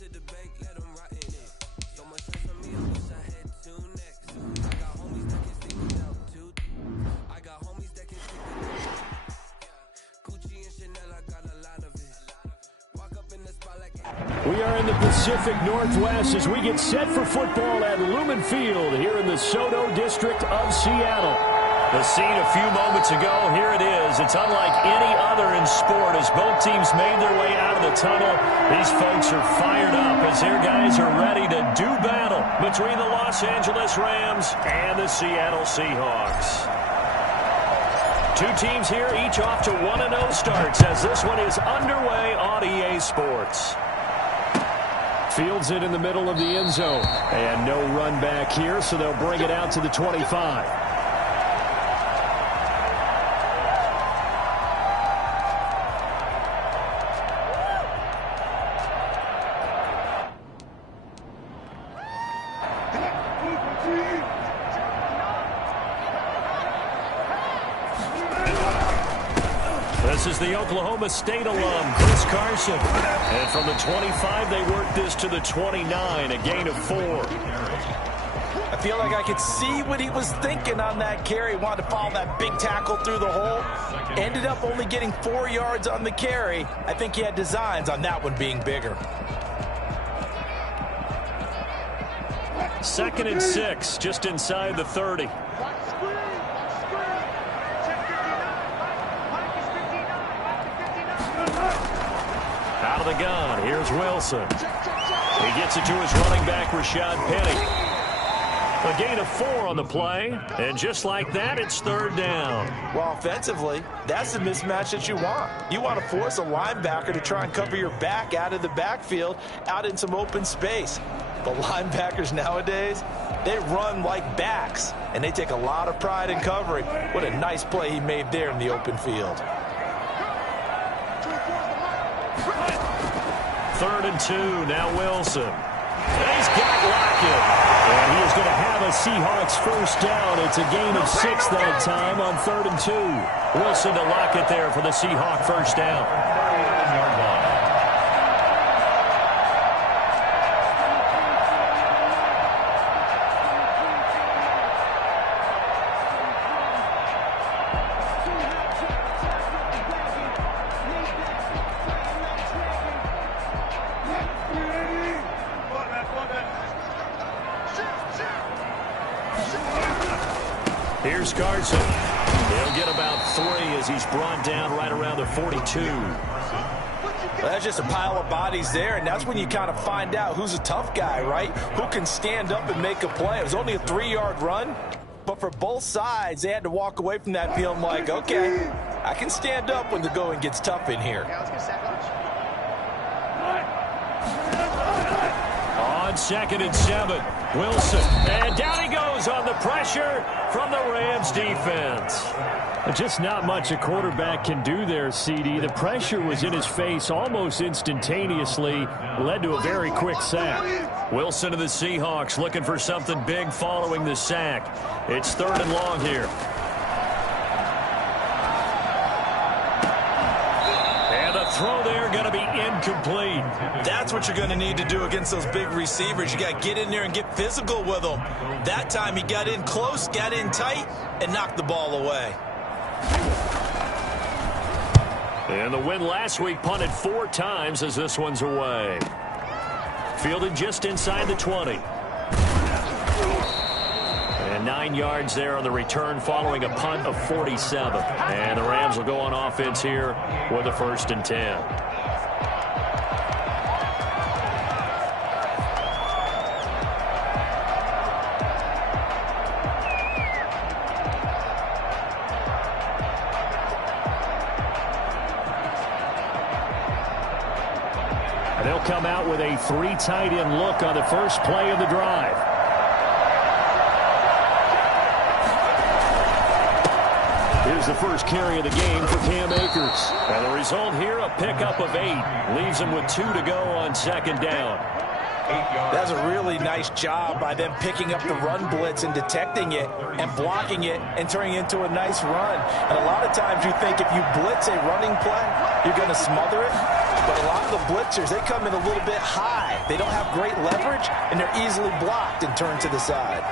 We are in the Pacific Northwest as we get set for football at Lumen Field here in the Soto District of Seattle. The scene a few moments ago, here it is. It's unlike any other in sport as both teams made their way out of the tunnel. These folks are fired up as their guys are ready to do battle between the Los Angeles Rams and the Seattle Seahawks. Two teams here, each off to 1-0 starts as this one is underway on EA Sports. Fields it in the middle of the end zone. And no run back here, so they'll bring it out to the 25. This is the Oklahoma State alum, Chris Carson. And from the 25, they work this to the 29, a gain of 4. I feel like I could see what he was thinking on that carry. Wanted to follow that big tackle through the hole. Ended up only getting 4 yards on the carry. I think he had designs on that one being bigger. 2nd and 6, just inside the 30. Out of the gun, here's Wilson. He gets it to his running back, Rashad Penny. A gain of 4 on the play, and just like that, it's 3rd down. Well, offensively, that's the mismatch that you want. You want to force a linebacker to try and cover your back out of the backfield, out in some open space. But linebackers nowadays, they run like backs, and they take a lot of pride in covering. What a nice play he made there in the open field. 3rd and 2, now Wilson. And he's got Lockett. And he is going to have a Seahawks first down. It's a gain of 6 that time on 3rd and 2. Wilson to Lockett there for the Seahawk first down. Here's Carson. He'll get about 3 as he's brought down right around the 42. Well, that's just a pile of bodies there, and that's when you kind of find out who's a tough guy, right? Who can stand up and make a play. It was only a 3-yard run, but for both sides, they had to walk away from that feeling like, okay, I can stand up when the going gets tough in here. On 2nd and 7, Wilson. And down he goes on the pressure from the Rams defense. Just not much a quarterback can do there, CD. The pressure was in his face almost instantaneously. Led to a very quick sack. Wilson of the Seahawks looking for something big following the sack. It's 3rd and long here. Throw there going to be incomplete. That's what you're going to need to do against those big receivers. You got to get in there and get physical with them. That time he got in close, got in tight, and knocked the ball away. And the win last week punted 4 times as this one's away. Fielded just inside the 20. And 9 yards there on the return following a punt of 47. And the Rams will go on offense here with a 1st and 10. And they'll come out with a 3 tight end look on the first play of the drive. Here's the first carry of the game for Cam Akers. And the result here, a pickup of 8. Leaves him with 2 to go on 2nd down. That's a really nice job by them picking up the run blitz and detecting it and blocking it and turning it into a nice run. And a lot of times you think if you blitz a running play, you're going to smother it. But a lot of the blitzers, they come in a little bit high They don't have great leverage, and they're easily blocked and turned to the side.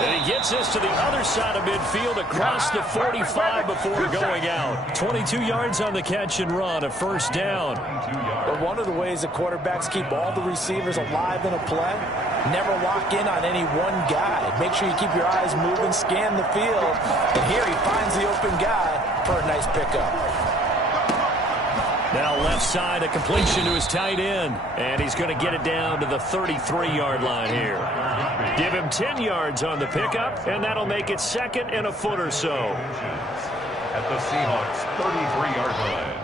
And he gets this to the other side of midfield across the 45 before going out. 22 yards on the catch and run, a first down. But one of the ways that quarterbacks keep all the receivers alive in a play, never lock in on any one guy. Make sure you keep your eyes moving, scan the field. And here he finds the open guy for a nice pickup. Now left side, a completion to his tight end. And he's going to get it down to the 33-yard line here. Give him 10 yards on the pickup, and that'll make it second and a foot or so. At the Seahawks 33-yard line.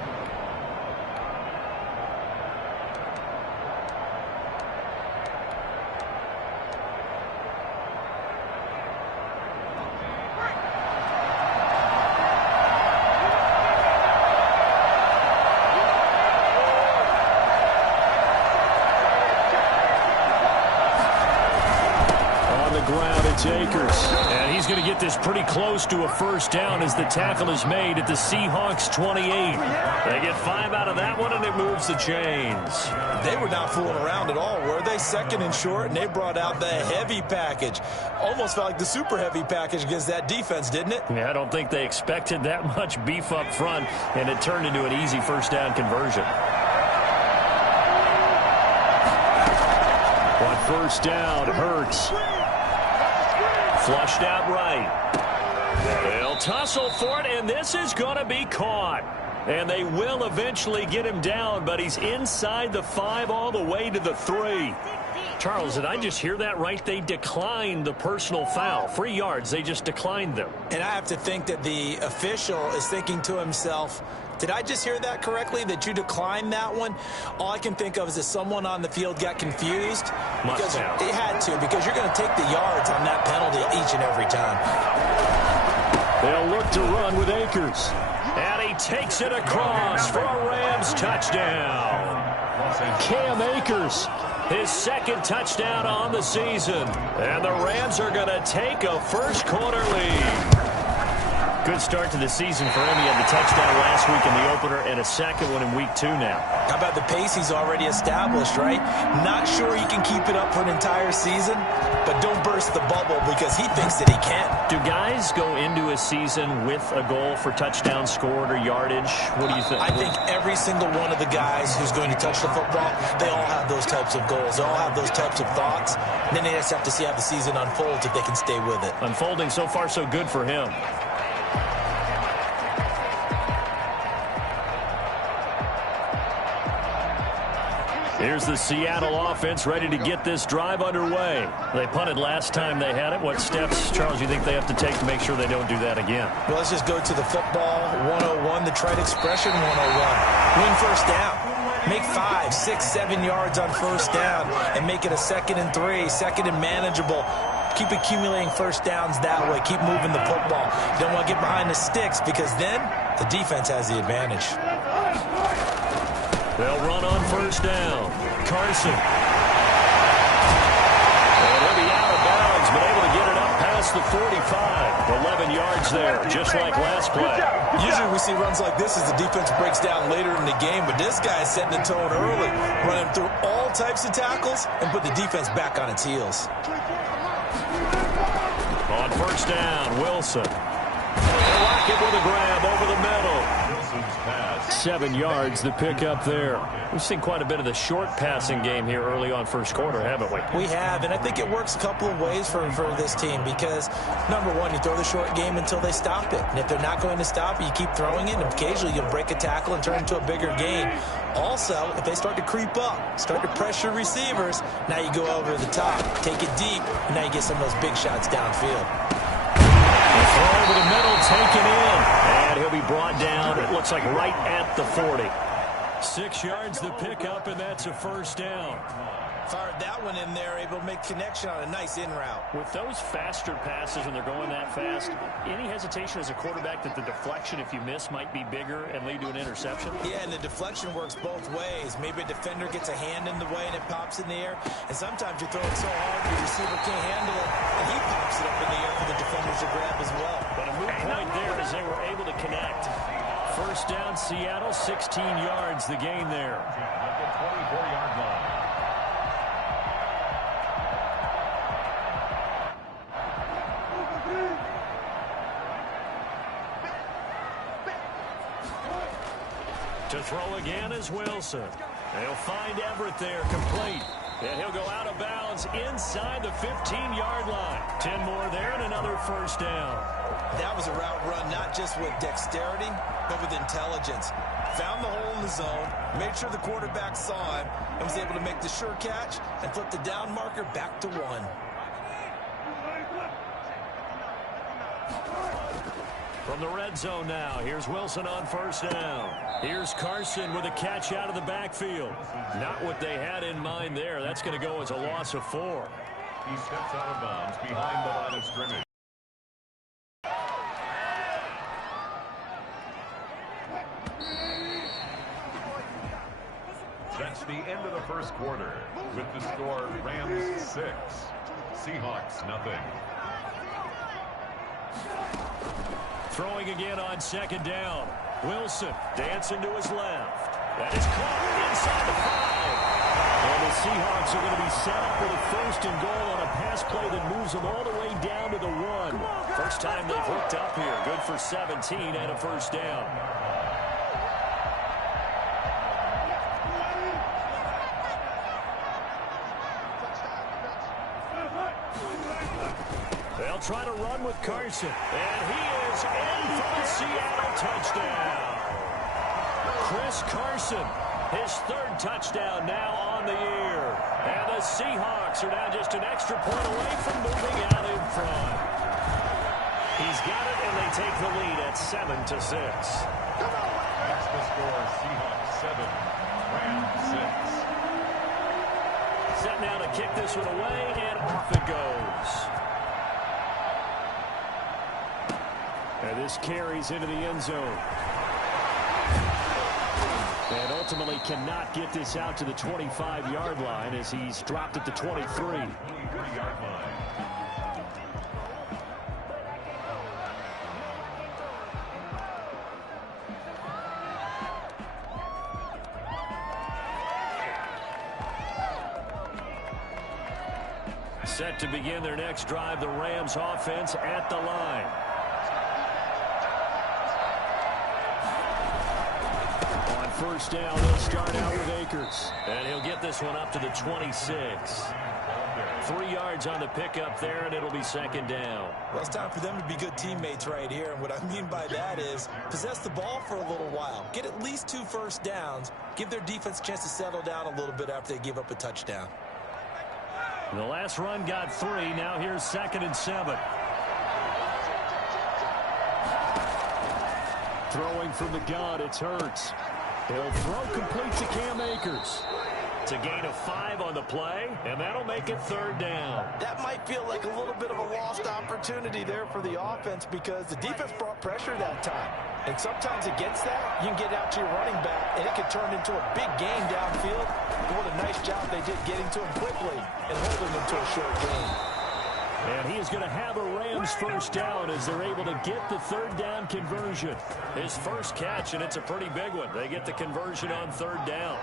Akers. And he's going to get this pretty close to a first down as the tackle is made at the Seahawks 28. They get 5 out of that one, and it moves the chains. They were not fooling around at all, were they? Second and short, and they brought out the heavy package. Almost felt like the super heavy package against that defense, didn't it? Yeah, I don't think they expected that much beef up front, and it turned into an easy first down conversion. On first down, Hurts. Flushed out right. They'll tussle for it, and this is going to be caught. And they will eventually get him down, but he's inside the 5 all the way to the 3. Charles, did I just hear that right? They declined the personal foul. 3 yards, they just declined them. And I have to think that the official is thinking to himself, did I just hear that correctly, that you declined that one? All I can think of is that someone on the field got confused. Because it had to, because you're going to take the yards on that penalty each and every time. They'll look to run with Akers. And he takes it across for a Rams touchdown. Cam Akers, his second touchdown on the season. And the Rams are going to take a first quarter lead. Good start to the season for him. He had the touchdown last week in the opener and a second one in week 2 now. How about the pace he's already established, right? Not sure he can keep it up for an entire season, but don't burst the bubble because he thinks that he can. Do guys go into a season with a goal for touchdowns scored or yardage? What do you think? I think every single one of the guys who's going to touch the football, they all have those types of goals. They all have those types of thoughts. And then they just have to see how the season unfolds if they can stay with it. Unfolding so far so good for him. Here's the Seattle offense ready to get this drive underway. They punted last time they had it. What steps, Charles, you think they have to take to make sure they don't do that again? Well, let's just go to the football 101, the trite expression 101. Win first down. Make 5, 6, 7 yards on first down and make it a 2nd and 3, second and manageable. Keep accumulating first downs that way. Keep moving the football. You don't want to get behind the sticks because then the defense has the advantage. They'll run on first down. Carson. And he'll be out of bounds, but able to get it up past the 45. 11 yards there, just like last play. Usually we see runs like this as the defense breaks down later in the game, but this guy is setting the tone early, running through all types of tackles and put the defense back on its heels. On first down, Wilson. Rocket with a grab over the middle. 7 yards, the pickup there. We've seen quite a bit of the short passing game here early on first quarter, haven't we? We have, and I think it works a couple of ways for this team because, number one, you throw the short game until they stop it. And if they're not going to stop it, you keep throwing it, and occasionally you'll break a tackle and turn it into a bigger gain. Also, if they start to creep up, start to pressure receivers, now you go over the top, take it deep, and now you get some of those big shots downfield. Throw over the middle, taken in. And he'll be brought down, it looks like right at the 40. 6 yards the pickup, and that's a first down. Fired that one in there, able to make connection on a nice in route. With those faster passes when they're going that fast, any hesitation as a quarterback that the deflection, if you miss, might be bigger and lead to an interception? Yeah, and the deflection works both ways. Maybe a defender gets a hand in the way and it pops in the air. And sometimes you throw it so hard your receiver can't handle it, and he pops it up in the air for the defenders to grab as well. But a moot point there as they were able to connect. First down, Seattle, 16 yards, the gain there. At the 24-yard line. To throw again is Wilson. They'll find Everett there, complete. And he'll go out of bounds inside the 15-yard line. 10 more there and another first down. That was a route run not just with dexterity, but with intelligence. Found the hole in the zone, made sure the quarterback saw him, and was able to make the sure catch and flip the down marker back to 1. From the red zone now, here's Wilson on first down. Here's Carson with a catch out of the backfield. Not what they had in mind there. That's going to go as a loss of 4. He steps out of bounds behind the line of scrimmage. That's the end of the first quarter. With the score, Rams 6, Seahawks nothing. Throwing again on second down. Wilson dancing to his left. That is caught inside the 5. And the Seahawks are going to be set up with a first and goal on a pass play that moves them all the way down to the 1. First time they've hooked up here. Good for 17 and a first down. They'll try to run with Carson. And he is in for the Seattle touchdown. Chris Carson, his 3rd touchdown now on the year. And the Seahawks are now just an extra point away from moving out in front. He's got it, and they take the lead at 7-6. That's the score, Seahawks 7, Rams 6. Set now to kick this one away, and off it goes. And this carries into the end zone. And ultimately cannot get this out to the 25-yard line as he's dropped at the 23. 23-yard line. Set to begin their next drive, the Rams offense at the line. First down, they'll start out with Akers. And he'll get this one up to the 26. 3 yards on the pickup there, and it'll be second down. Well, it's time for them to be good teammates right here. And what I mean by that is possess the ball for a little while. Get at least 2 first downs. Give their defense a chance to settle down a little bit after they give up a touchdown. The last run got 3. Now here's 2nd and 7. Throwing from the gun, it's Hurts. He'll throw complete to Cam Akers. To gain a 5 on the play, and that'll make it 3rd down. That might feel like a little bit of a lost opportunity there for the offense because the defense brought pressure that time. And sometimes against that, you can get out to your running back, and it can turn into a big game downfield. But what a nice job they did getting to him quickly and holding him to a short gain. And he is going to have a Rams first down as they're able to get the 3rd down conversion. His first catch, and it's a pretty big one. They get the conversion on 3rd down.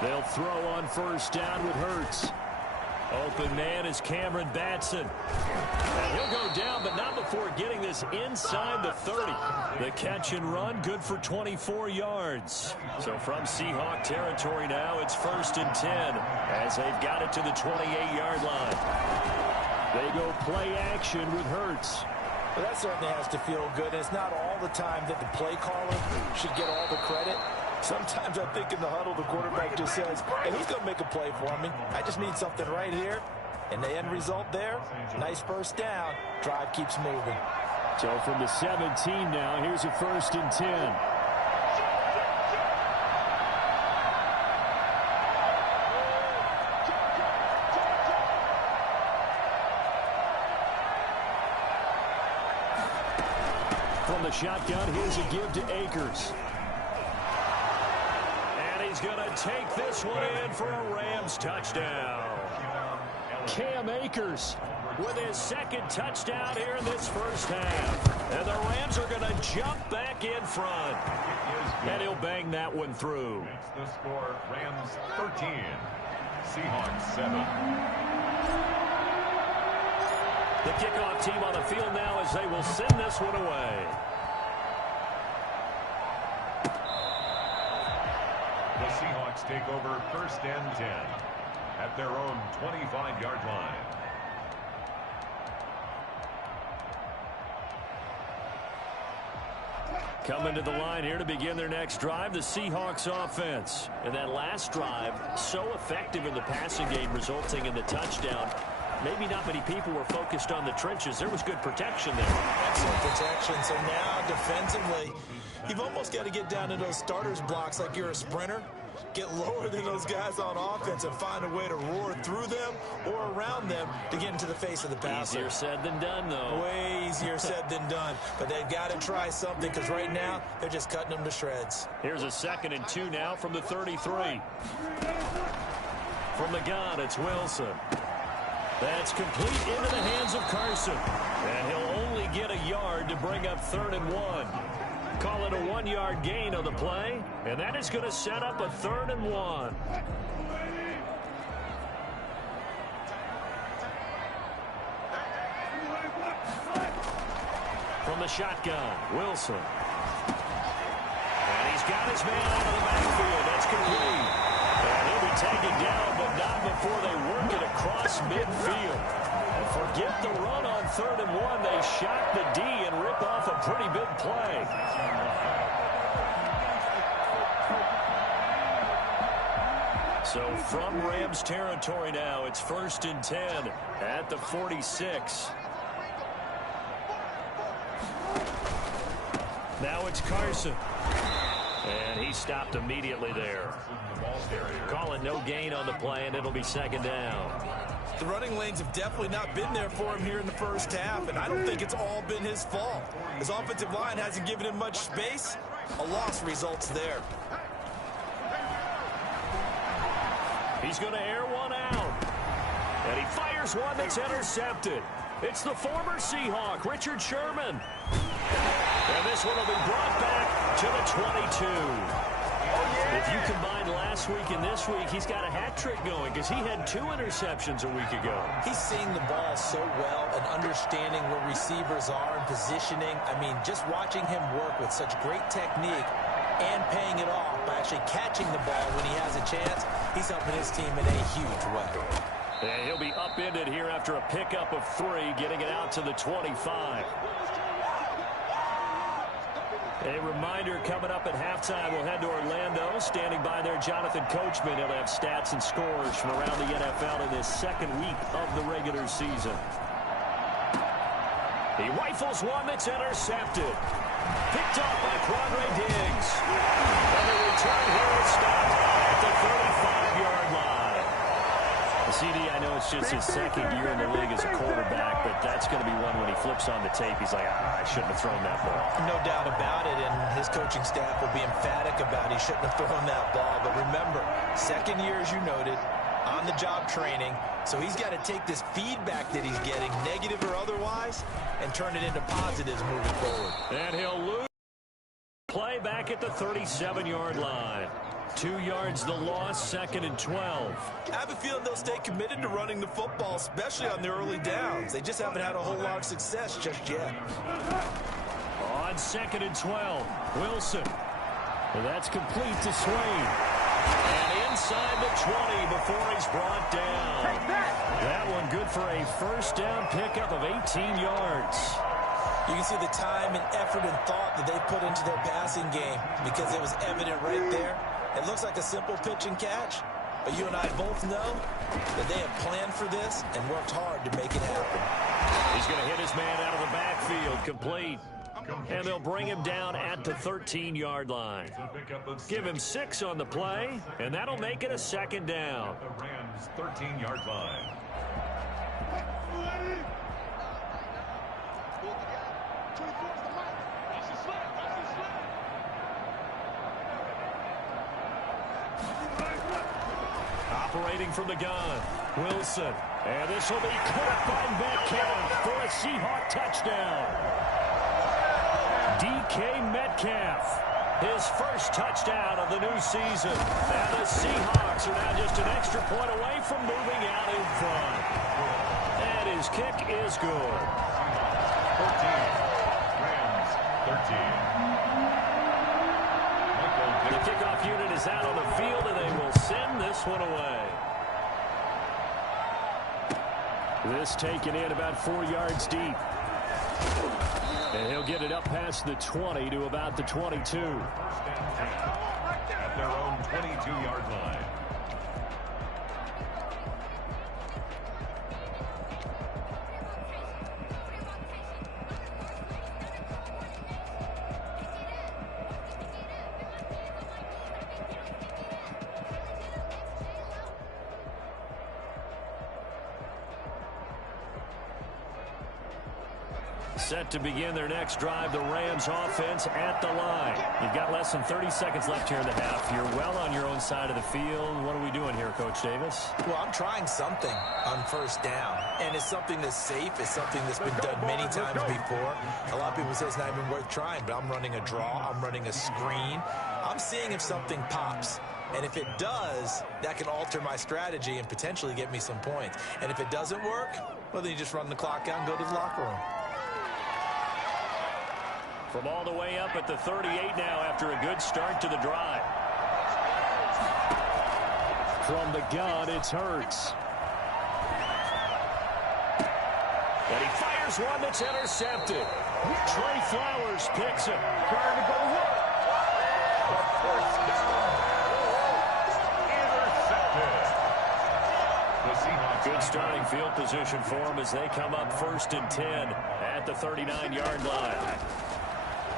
They'll throw on first down with Hurts. Open man is Cameron Batson. And he'll go down, but not before getting this inside the 30. The catch and run, good for 24 yards. So from Seahawk territory now, it's 1st and 10 as they've got it to the 28-yard line. They go play action with Hurts. Well, that certainly has to feel good. And it's not all the time that the play caller should get all the credit. Sometimes I think in the huddle, the quarterback just says, hey, who's going to make a play for me? I just need something right here. And the end result there, nice first down. Drive keeps moving. So from the 17 now, here's a 1st and 10. From the shotgun, here's a give to Akers. He's going to take this one in for a Rams touchdown. Cam Akers with his 2nd touchdown here in this first half. And the Rams are going to jump back in front. And he'll bang that one through. That's the score, Rams 13, Seahawks 7. The kickoff team on the field now as they will send this one away. The Seahawks take over 1st and 10 at their own 25-yard line. Coming to the line here to begin their next drive, the Seahawks offense. And that last drive, so effective in the passing game, resulting in the touchdown. Maybe not many people were focused on the trenches. There was good protection there. Excellent protection. So now, defensively, you've almost got to get down to those starters blocks like you're a sprinter. Get lower than those guys on offense and find a way to roar through them or around them to get into the face of the passer. Easier said than done, though. Way easier said than done. But they've got to try something because right now they're just cutting them to shreds. Here's a 2nd and 2 now from the 33. From the gun, it's Wilson. That's complete into the hands of Carson. And he'll only get a yard to bring up 3rd and 1. Call it a 1-yard gain on the play, and that is going to set up a 3rd and 1. From the shotgun, Wilson. And he's got his man out of the backfield. That's complete. And he'll be taken down, but not before they work it across midfield. Forget the run on 3rd and 1. They shock the D and rip off a pretty big play. So from Rams territory now, it's 1st and 10 at the 46. Now it's Carson. And he stopped immediately there. Calling no gain on the play, and it'll be 2nd down. The running lanes have definitely not been there for him here in the first half, and I don't think it's all been his fault. His offensive line hasn't given him much space. A loss results there. He's going to air one out. And he fires one that's intercepted. It's the former Seahawk, Richard Sherman. And this one will be brought back to the 22. If you combine last week and this week, he's got a hat trick going because he had 2 interceptions a week ago. He's seeing the ball so well and understanding where receivers are and positioning. I mean, just watching him work with such great technique and paying it off by actually catching the ball when he has a chance, he's helping his team in a huge way. And he'll be upended here after a pickup of 3, getting it out to the 25. A reminder coming up at halftime, we'll head to Orlando. Standing by there, Jonathan Coachman. He'll have stats and scores from around the NFL in this 2nd week of the regular season. He rifles one that's intercepted. Picked up by Quandre Diggs. And the return here is stopped at the 35-yard line. CD, I know it's just his 2nd year in the league as a quarterback, but that's going to be one when he flips on the tape. He's like, I shouldn't have thrown that ball. No doubt about it, and his coaching staff will be emphatic about he shouldn't have thrown that ball. But remember, 2nd year, as you noted, on-the-job training, so he's got to take this feedback that he's getting, negative or otherwise, and turn it into positives moving forward. And he'll lose play back at the 37-yard line. 2 yards the loss, 2nd and 12. I have a feeling they'll stay committed to running the football, especially on the early downs. They just haven't had a whole lot of success just yet. On 2nd and 12, Wilson. And that's complete to Swain. And inside the 20 before he's brought down. That one good for a 1st down pickup of 18 yards. You can see the time and effort and thought that they put into their passing game because it was evident right there. It looks like a simple pitch and catch, but you and I both know that they have planned for this and worked hard to make it happen. He's going to hit his man out of the backfield, complete. And they'll bring him down at the 13-yard line. Give him 6 on the play, and that'll make it a 2nd down. The Rams' 13-yard line. Operating from the gun, Wilson. And this will be caught by Metcalf for a Seahawk touchdown. DK Metcalf, his 1st touchdown of the new season. And the Seahawks are now just an extra point away from moving out in front. And his kick is good. 14. Rams 13. The kickoff unit is out on the field, and they will send this one away. This taken in about 4 yards deep. And he'll get it up past the 20 to about the 22. First and 10 at their own 22-yard line. Set to begin their next drive, the Rams offense at the line. You've got less than 30 seconds left here in the half. You're well on your own side of the field. What are we doing here, Coach Davis? Well, I'm trying something on first down, and it's something that's safe. It's something that's been done many times before. A lot of people say it's not even worth trying, but I'm running a draw. I'm running a screen. I'm seeing if something pops. And if it does, that can alter my strategy and potentially get me some points. And if it doesn't work, well, then you just run the clock out and go to the locker room. From all the way up at the 38 now after a good start to the drive. From the gun, it's Hurts. And he fires one that's intercepted. Trey Flowers picks it. Trying to go look. First down. Intercepted. The Seahawks. Good starting field position for them as they come up 1st and 10 at the 39-yard line.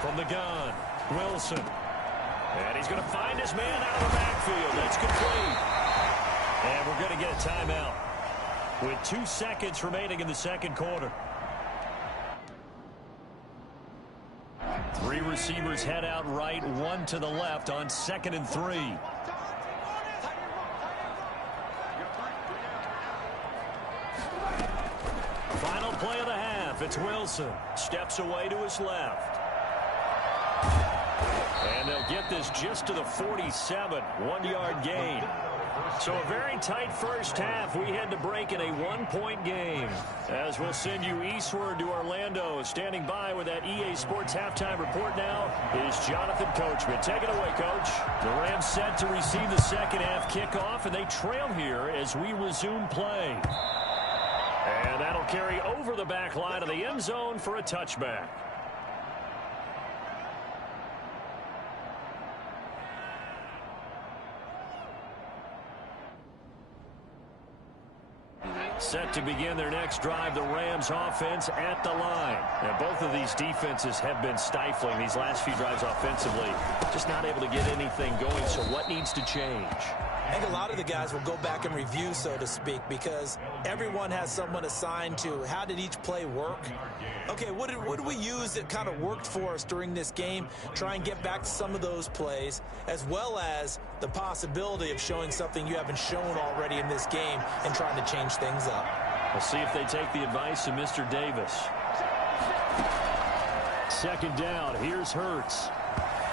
From the gun, Wilson. And he's going to find his man out of the backfield. That's complete. And we're going to get a timeout with 2 seconds remaining in the second quarter. 3 receivers head out right, 1 to the left on 2nd and 3. Final play of the half. It's Wilson. Steps away to his left. And they'll get this just to the 47, 1-yard gain. So a very tight first half. We had to break in a 1-point game. As we'll send you eastward to Orlando. Standing by with that EA Sports halftime report now is Jonathan Coachman. Take it away, Coach. The Rams set to receive the second half kickoff, and they trail here as we resume play. And that'll carry over the back line of the end zone for a touchback. Set to begin their next drive, the Rams offense at the line. And both of these defenses have been stifling these last few drives offensively. Just not able to get anything going, so what needs to change? I think a lot of the guys will go back and review, so to speak, because everyone has someone assigned to how did each play work. Okay, what did we use that kind of worked for us during this game? Try and get back to some of those plays, as well as the possibility of showing something you haven't shown already in this game and trying to change things up. We'll see if they take the advice of Mr. Davis. Second down, here's Hurts.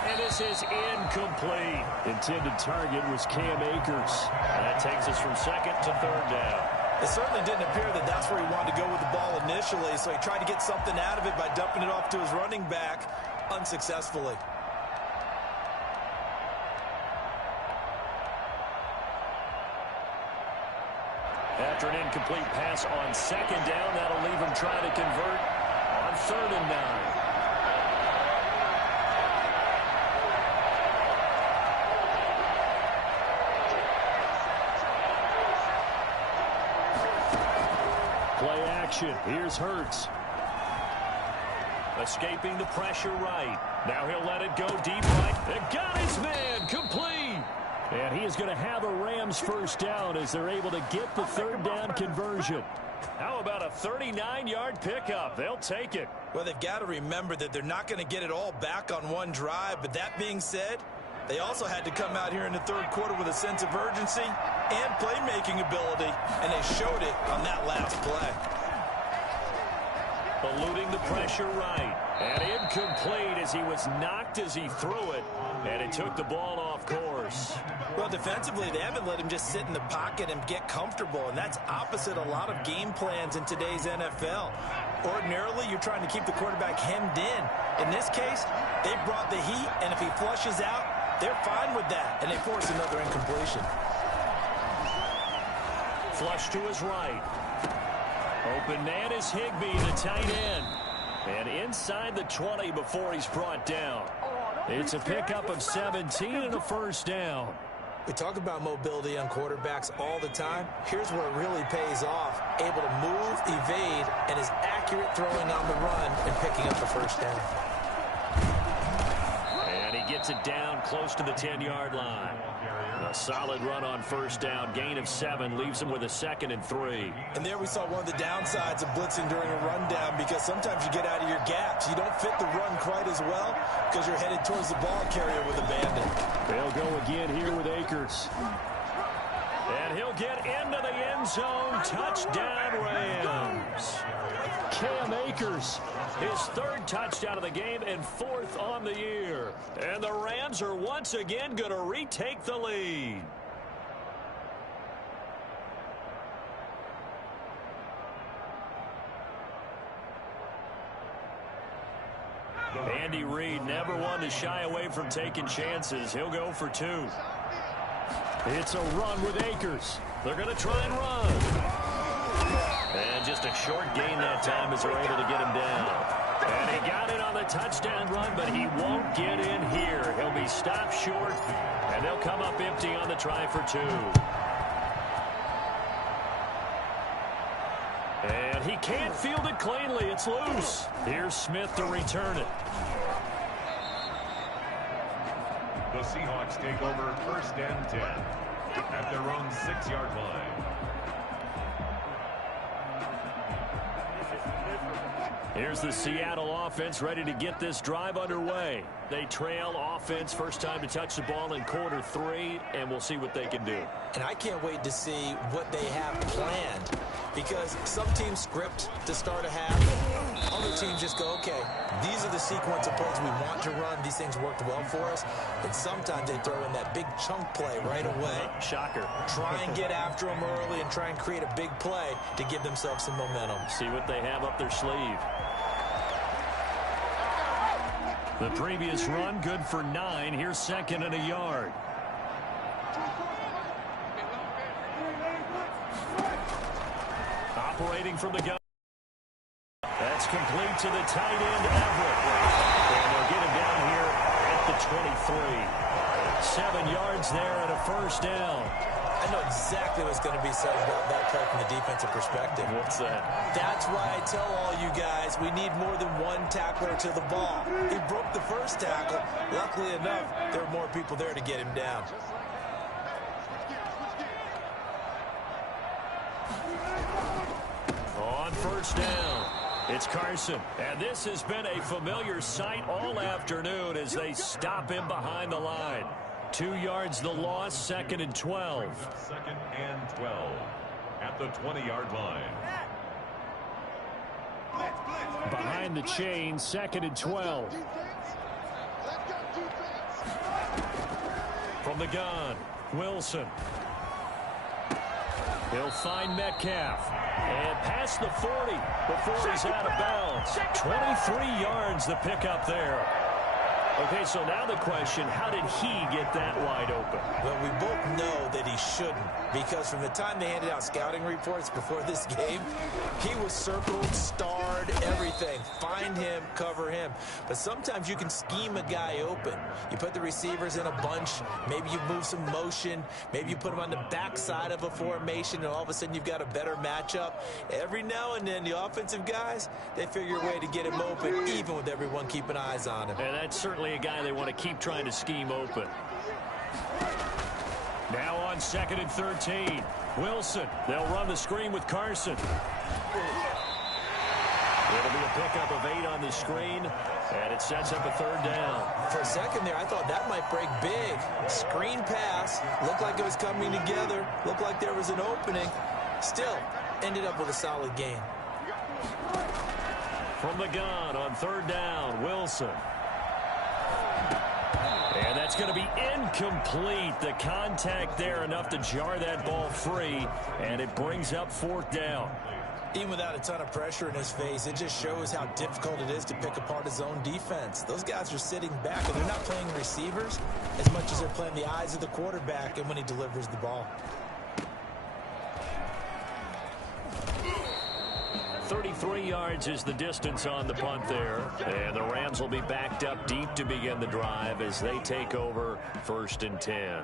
And this is incomplete. Intended target was Cam Akers. And that takes us from 2nd to 3rd down. It certainly didn't appear that that's where he wanted to go with the ball initially, so he tried to get something out of it by dumping it off to his running back unsuccessfully. After an incomplete pass on 2nd down, that'll leave him trying to convert on 3rd and 9. Play action. Here's Hurts. Escaping the pressure right. Now he'll let it go deep right. And got his man. Complete. And he is going to have a Rams first down as they're able to get the 3rd down conversion. How about a 39-yard pickup? They'll take it. Well, they've got to remember that they're not going to get it all back on one drive. But that being said, they also had to come out here in the 3rd quarter with a sense of urgency and playmaking ability, and they showed it on that last play. Eluding the pressure right. And incomplete as he was knocked as he threw it, and it took the ball off course. Well, defensively, they haven't let him just sit in the pocket and get comfortable, and that's opposite a lot of game plans in today's NFL. Ordinarily, you're trying to keep the quarterback hemmed in. In this case, they brought the heat, and if he flushes out, they're fine with that, and they force another incompletion. Flush to his right. Open man is Higbee, the tight end. And inside the 20 before he's brought down. It's a pickup of 17 and a first down. We talk about mobility on quarterbacks all the time. Here's where it really pays off. Able to move, evade, and is accurate throwing on the run and picking up the first down. And he gets it down close to the 10-yard line. A solid run on first down. Gain of 7 leaves him with a 2nd and 3. And there we saw one of the downsides of blitzing during a rundown, because sometimes you get out of your gaps. You don't fit the run quite as well because you're headed towards the ball carrier with abandon. They'll go again here with Akers. And he'll get into the end zone. Touchdown, Rams. Cam Akers, his 3rd touchdown of the game and 4th on the year. And the Rams are once again going to retake the lead. Andy Reid never one to shy away from taking chances. He'll go for 2. It's a run with Akers. They're going to try and run. And just a short gain that time as they're able to get him down. And he got it on the touchdown run, but he won't get in here. He'll be stopped short, and they'll come up empty on the try for 2. And he can't field it cleanly. It's loose. Here's Smith to return it. The Seahawks take over 1st and 10 at their own 6-yard line. Here's the Seattle offense ready to get this drive underway. They trail offense, first time to touch the ball in quarter 3, and we'll see what they can do. And I can't wait to see what they have planned, because some teams script to start a half. Other teams just go, okay, these are the sequence of plays we want to run. These things worked well for us. And sometimes they throw in that big chunk play right away. Shocker. Try and get after them early and try and create a big play to give themselves some momentum. See what they have up their sleeve. The previous run, good for 9. Here's 2nd and a yard. Operating from the gun. That's complete to the tight end, Everett. And they'll get him down here at the 23. 7 yards there and a first down. I know exactly what's going to be said about that play from the defensive perspective. What's that? That's why I tell all you guys we need more than one tackler to the ball. He broke the first tackle. Luckily enough, there were more people there to get him down. On first down, it's Carson. And this has been a familiar sight all afternoon as they stop him behind the line. 2 yards the loss, 2nd and 12. 2nd and 12 at the 20-yard line. Behind the chain, 2nd and 12. From the gun, Wilson. He'll find Metcalf. And past the 40 before he's out of bounds. 23 yards the pickup there. Okay, so now the question, how did he get that wide open? Well, we both know that he shouldn't, because from the time they handed out scouting reports before this game, he was circled, starred, everything. Find him, cover him. But sometimes you can scheme a guy open. You put the receivers in a bunch, maybe you move some motion, maybe you put them on the backside of a formation, and all of a sudden you've got a better matchup. Every now and then, the offensive guys, they figure a way to get him open, even with everyone keeping eyes on him. And that's certainly a guy they want to keep trying to scheme open. Now on 2nd and 13. Wilson. They'll run the screen with Carson. It'll be a pickup of 8 on the screen, and it sets up a 3rd down. For a second there, I thought that might break big. Screen pass. Looked like it was coming together. Looked like there was an opening. Still, ended up with a solid gain. From the gun on third down, Wilson. And that's going to be incomplete. The contact there enough to jar that ball free, and it brings up fourth down. Even without a ton of pressure in his face, it just shows how difficult it is to pick apart his own defense. Those guys are sitting back, and they're not playing receivers as much as they're playing the eyes of the quarterback and when he delivers the ball. 33 yards is the distance on the punt there. And the Rams will be backed up deep to begin the drive as they take over 1st and 10.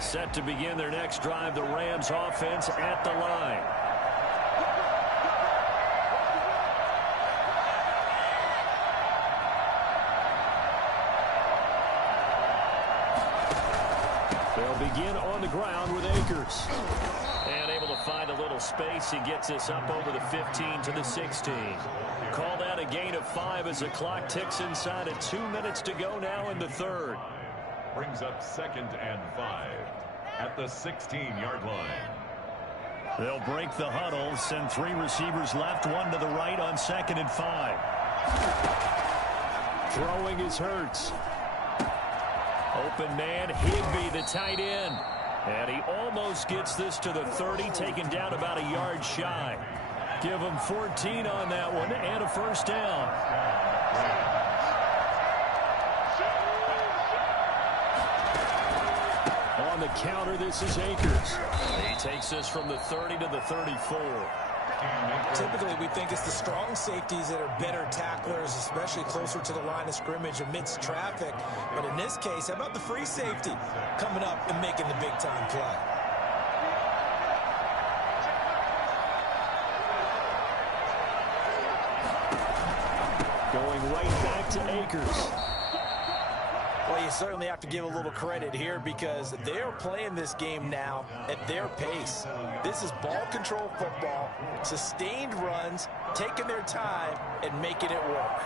Set to begin their next drive, the Rams offense at the line. They'll begin on the ground with Akers. And able to find a little space. He gets this up over the 15 to the 16. Called out a gain of 5 as the clock ticks inside of 2 minutes to go now in the third. Brings up 2nd and 5 at the 16-yard line. They'll break the huddle, send 3 receivers left, 1 to the right on 2nd and 5. Throwing is Hurts. Open man, Higbee, the tight end. And he almost gets this to the 30, taken down about a yard shy. Give him 14 on that one and a first down. On the counter, this is Akers. He takes this from the 30 to the 34. Typically, we think it's the strong safeties that are better tacklers, especially closer to the line of scrimmage amidst traffic. But in this case, how about the free safety coming up and making the big-time play? Going right back to Akers. Well, you certainly have to give a little credit here because they're playing this game now at their pace. This is ball control football, sustained runs, taking their time, and making it work.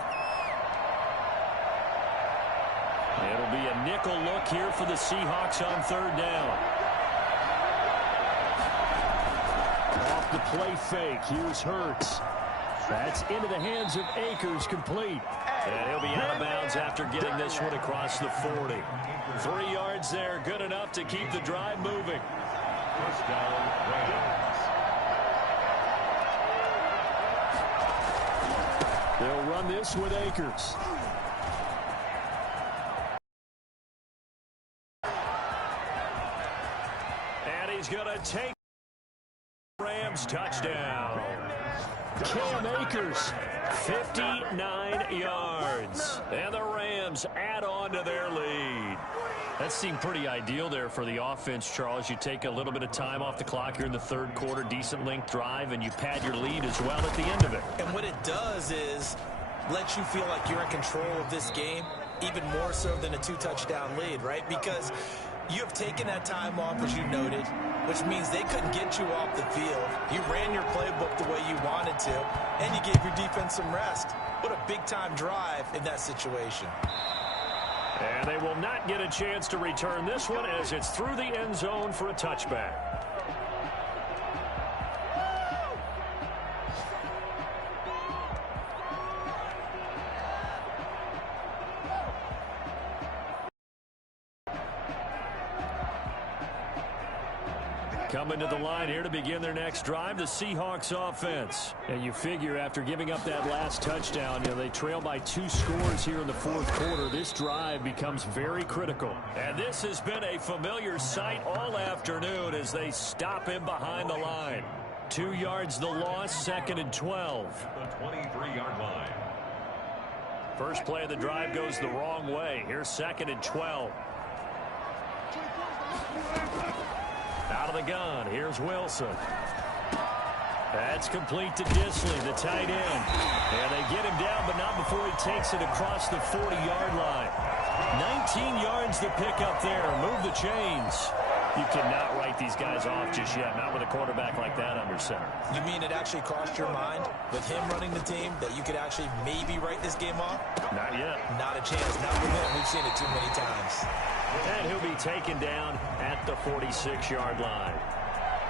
It'll be a nickel look here for the Seahawks on third down. Off the play fake, here's Hurts. That's into the hands of Akers, complete. And he'll be out of bounds after getting this one across the 40. 3 yards there, good enough to keep the drive moving. First down, Rams. They'll run this with Akers. And he's going to take Rams touchdown. Cam Akers, 59 yards. And the Rams add on to their lead. That seemed pretty ideal there for the offense, Charles. You take a little bit of time off the clock here in the third quarter, decent length drive, and you pad your lead as well at the end of it. And what it does is let you feel like you're in control of this game, even more so than a 2-touchdown lead, right? Because you have taken that time off, as you noted, which means they couldn't get you off the field. You ran your playbook the way you wanted to, and you gave your defense some rest. What a big-time drive in that situation. And they will not get a chance to return this one as it's through the end zone for a touchback. Coming to the line here to begin their next drive, the Seahawks offense. And you figure after giving up that last touchdown, they trail by 2 scores here in the fourth quarter. This drive becomes very critical. And this has been a familiar sight all afternoon as they stop him behind the line. 2 yards the loss, 2nd and 12. The 23-yard line. First play of the drive goes the wrong way. Here's 2nd and 12. Out of the gun, here's Wilson. That's complete to Disley, the tight end. And they get him down, but not before he takes it across the 40-yard line. 19 yards to pick up there. Move the chains. You cannot write these guys off just yet, not with a quarterback like that under center. You mean it actually crossed your mind with him running the team that you could actually maybe write this game off? Not yet. Not a chance. Not with him. We've seen it too many times. And he'll be taken down at the 46-yard line.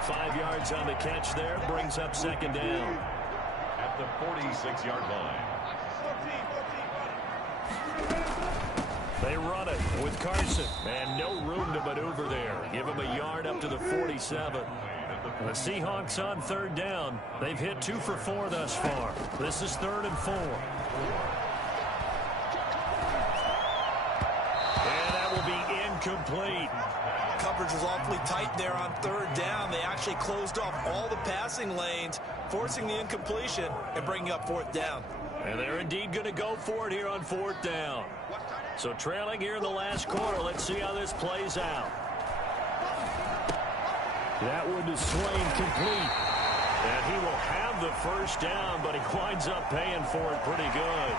5 yards on the catch there. Brings up second down. At the 46-yard line. They run it with Carson. And no room to maneuver there. Give him a yard up to the 47. The Seahawks on third down. They've hit 2 for 4 thus far. This is 3rd and 4. And that will be incomplete. Coverage was awfully tight there on third down. They actually closed off all the passing lanes, forcing the incompletion and bringing up 4th down. And they're indeed going to go for it here on 4th down. So trailing here in the last quarter. Let's see how this plays out. That one is Swain complete. And he will have the first down, but he winds up paying for it pretty good.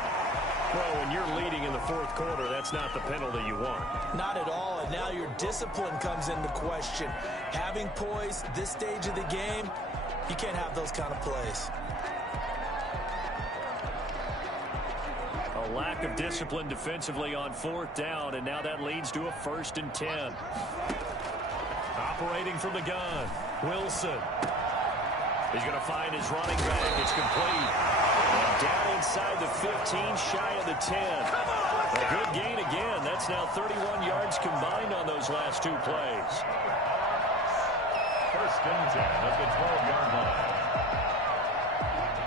Well, when you're leading in the 4th quarter, that's not the penalty you want. Not at all, and now your discipline comes into question. Having poise this stage of the game, you can't have those kind of plays. A lack of discipline defensively on 4th down, and now that leads to a 1st and 10. Operating from the gun, Wilson. He's going to find his running back. It's complete. And down inside the 15, shy of the 10. A good gain again. That's now 31 yards combined on those last 2 plays. 1st and 10 at the 12-yard line.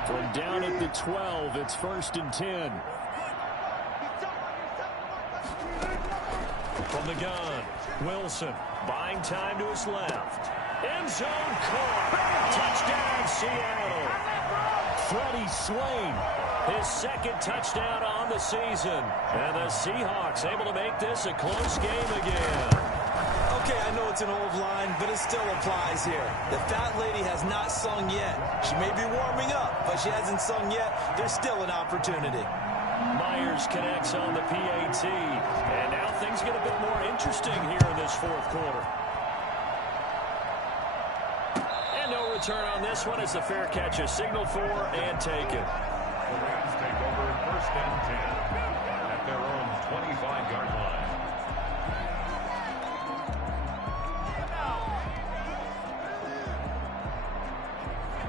From down at the 12, it's 1st and 10. From the gun, Wilson buying time to his left. End zone caught. Touchdown, Seattle. Freddie Swain, his 2nd touchdown on the season. And the Seahawks able to make this a close game again. Okay, I know it's an old line, but it still applies here. The fat lady has not sung yet. She may be warming up, but she hasn't sung yet. There's still an opportunity. Myers connects on the PAT. And now things get a bit more interesting here in this 4th quarter. And no return on this one as the fair catch is signaled for and taken. The Rams take over 1st and 10 at their own 25-yard line.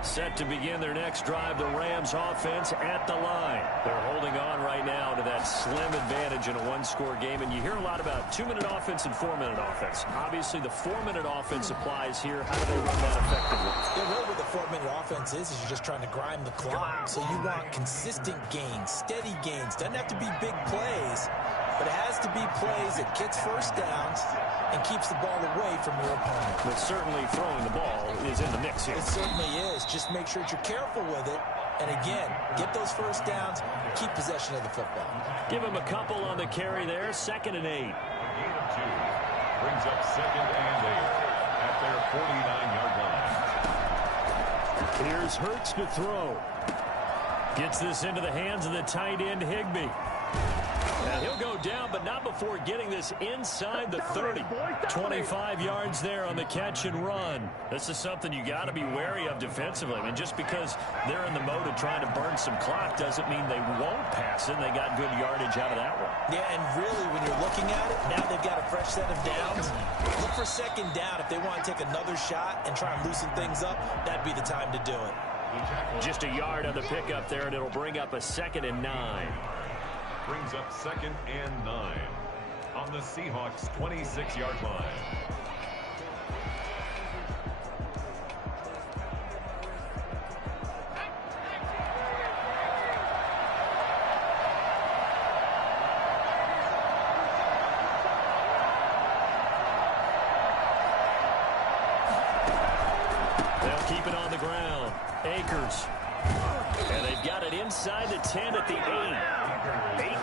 Set to begin their next drive, the Rams offense at the line. They're holding on right now to that slim advantage in a 1-score game, and you hear a lot about 2-minute offense and 4-minute offense. Obviously, the 4-minute offense applies here. How do they run that effectively? Yeah, really what the 4-minute offense is you're just trying to grind the clock. So you want consistent gains, steady gains. Doesn't have to be big plays, but it has to be plays that gets first downs and keeps the ball away from your opponent. But certainly throwing the ball is in the mix here. It certainly is. Just make sure that you're careful with it. And again, get those first downs, keep possession of the football. Give him a couple on the carry there. 2nd and 8. Gain of 2 brings up 2nd and 8 at their 49-yard line. Here's Hurts to throw. Gets this into the hands of the tight end, Higbee. And he'll go down, but not before getting this inside the 30. 25 yards there on the catch and run. This is something you got to be wary of defensively. I mean, just because they're in the mode of trying to burn some clock doesn't mean they won't pass it. They got good yardage out of that one. Yeah, and really, when you're looking at it, now they've got a fresh set of downs. Look for 2nd down. If they want to take another shot and try and loosen things up, that'd be the time to do it. Just a yard on the pickup there, and it'll bring up a 2nd and 9. Brings up 2nd and 9 on the Seahawks' 26-yard line. They'll keep it on the ground. Akers. And they've got it inside the 10 at the 8.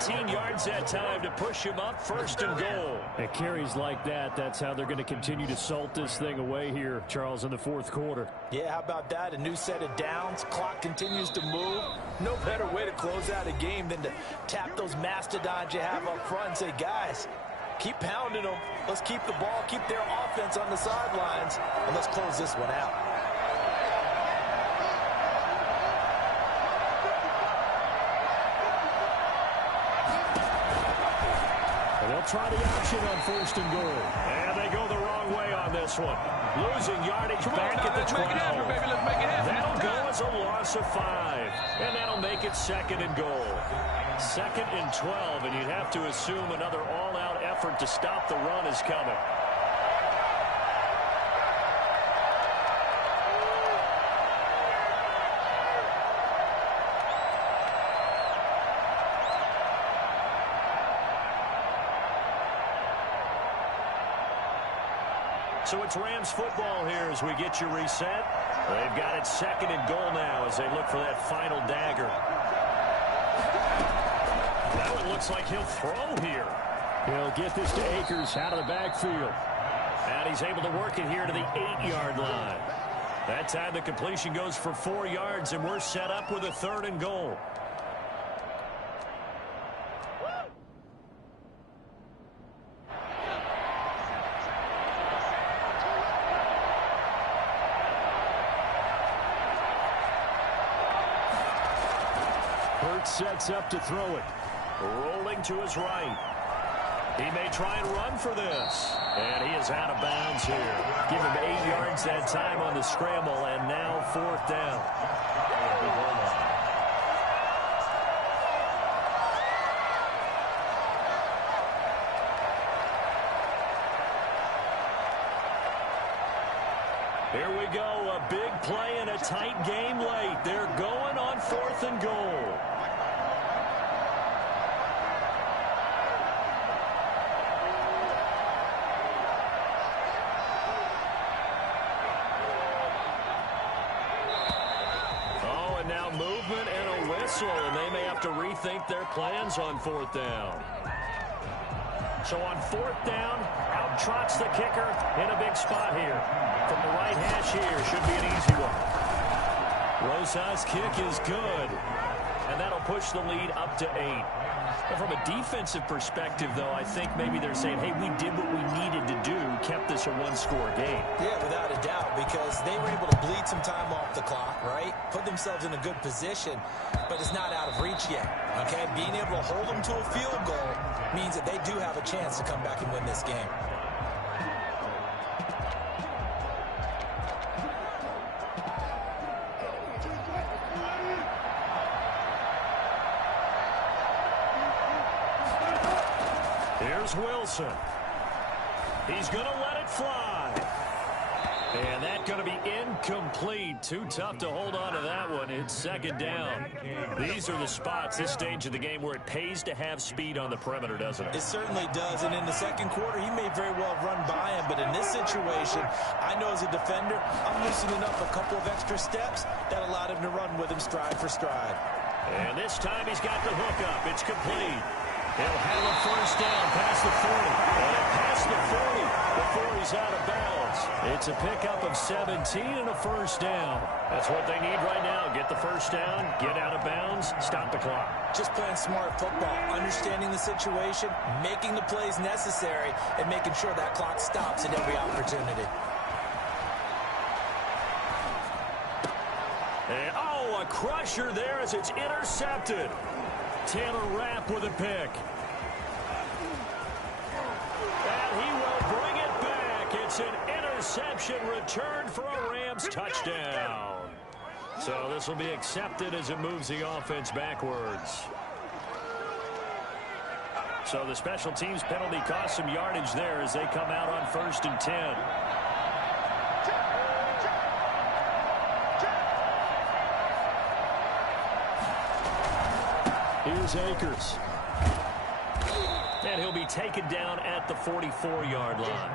18 yards that time to push him up, 1st and goal. At carries like that, that's how they're going to continue to salt this thing away here, Charles, in the 4th quarter. Yeah, how about that? A new set of downs. Clock continues to move. No better way to close out a game than to tap those mastodons you have up front and say, guys, keep pounding them. Let's keep the ball, keep their offense on the sidelines, and let's close this one out. They'll try the option on 1st and goal. And they go the wrong way on this one. Losing yardage back at the 12. That'll go as a loss of 5. And that'll make it 2nd and goal. 2nd and 12, and you'd have to assume another all-out effort to stop the run is coming. So it's Rams football here as we get you reset. They've got it 2nd and goal now as they look for that final dagger. Now it looks like he'll throw here. He'll get this to Akers out of the backfield. And he's able to work it here to the 8-yard line. That time the completion goes for 4 yards, and we're set up with a 3rd and goal. Sets up to throw it. Rolling to his right. He may try and run for this. And he is out of bounds here. Give him 8 yards that time on the scramble, and now 4th down. Here we go. A big play in a tight game late. They're going on 4th and goal. Movement and a whistle, and they may have to rethink their plans on 4th down. So on 4th down, out trots the kicker in a big spot here. From the right hash here, should be an easy one. Rosa's kick is good, and that'll push the lead up to 8. And from a defensive perspective, though, I think maybe they're saying, hey, we did what we needed to do, kept this a 1-score game. Yeah, without a doubt, because they were able to bleed some time off the clock, right? Put themselves in a good position, but it's not out of reach yet, okay? Being able to hold them to a field goal means that they do have a chance to come back and win this game. Here's Wilson. He's going to let it fly. And that's going to be incomplete. Too tough to hold on to that one. It's 2nd down. These are the spots, this stage of the game, where it pays to have speed on the perimeter, doesn't it? It certainly does. And in the 2nd quarter, he may very well run by him. But in this situation, I know as a defender, I'm loosening up a couple of extra steps that allowed him to run with him stride for stride. And this time he's got the hook up. It's complete. He'll have a 1st down past the 40. And past the 40 before he's out of bounds. It's a pickup of 17 and a 1st down. That's what they need right now. Get the 1st down, get out of bounds, stop the clock. Just playing smart football, understanding the situation, making the plays necessary, and making sure that clock stops at every opportunity. And, a crusher there as it's intercepted. Taylor Rapp with a pick. And he will bring it back. It's an interception returned for a Rams touchdown. So this will be accepted as it moves the offense backwards. So the special teams penalty cost some yardage there as they come out on 1st and 10. Here's Akers. And he'll be taken down at the 44-yard line.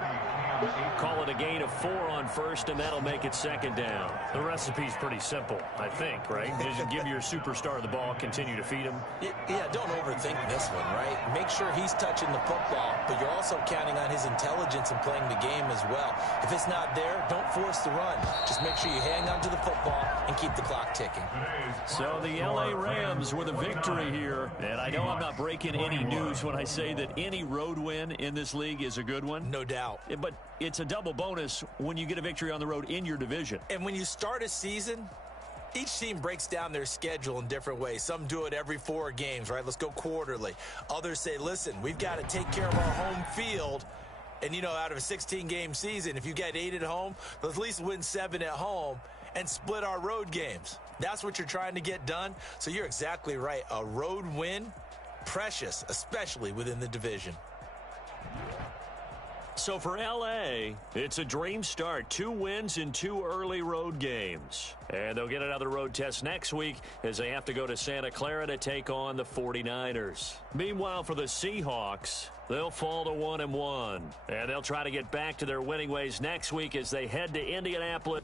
Call it a gain of 4 on 1st, and that'll make it 2nd down. The recipe's pretty simple, I think, right? Just give your superstar the ball, continue to feed him. Yeah, don't overthink this one, right? Make sure he's touching the football, but you're also counting on his intelligence in playing the game as well. If it's not there, don't force the run. Just make sure you hang on to the football and keep the clock ticking. So the L.A. Rams with a victory here. And I know I'm not breaking any news when I say that any road win in this league is a good one. No doubt. But it's a double bonus when you get a victory on the road in your division. And when you start a season, each team breaks down their schedule in different ways. Some do it every 4 games, right? Let's go quarterly. Others say, listen, we've got to take care of our home field And, you know, out of a 16-game season, if you get 8 at home, let's at least win 7 at home and split our road games. That's what you're trying to get done. So you're exactly right. A road win, precious, especially within the division. So for L.A., it's a dream start. 2 wins in 2 early road games. And they'll get another road test next week as they have to go to Santa Clara to take on the 49ers. Meanwhile, for the Seahawks, they'll fall to 1-1. And they'll try to get back to their winning ways next week as they head to Indianapolis.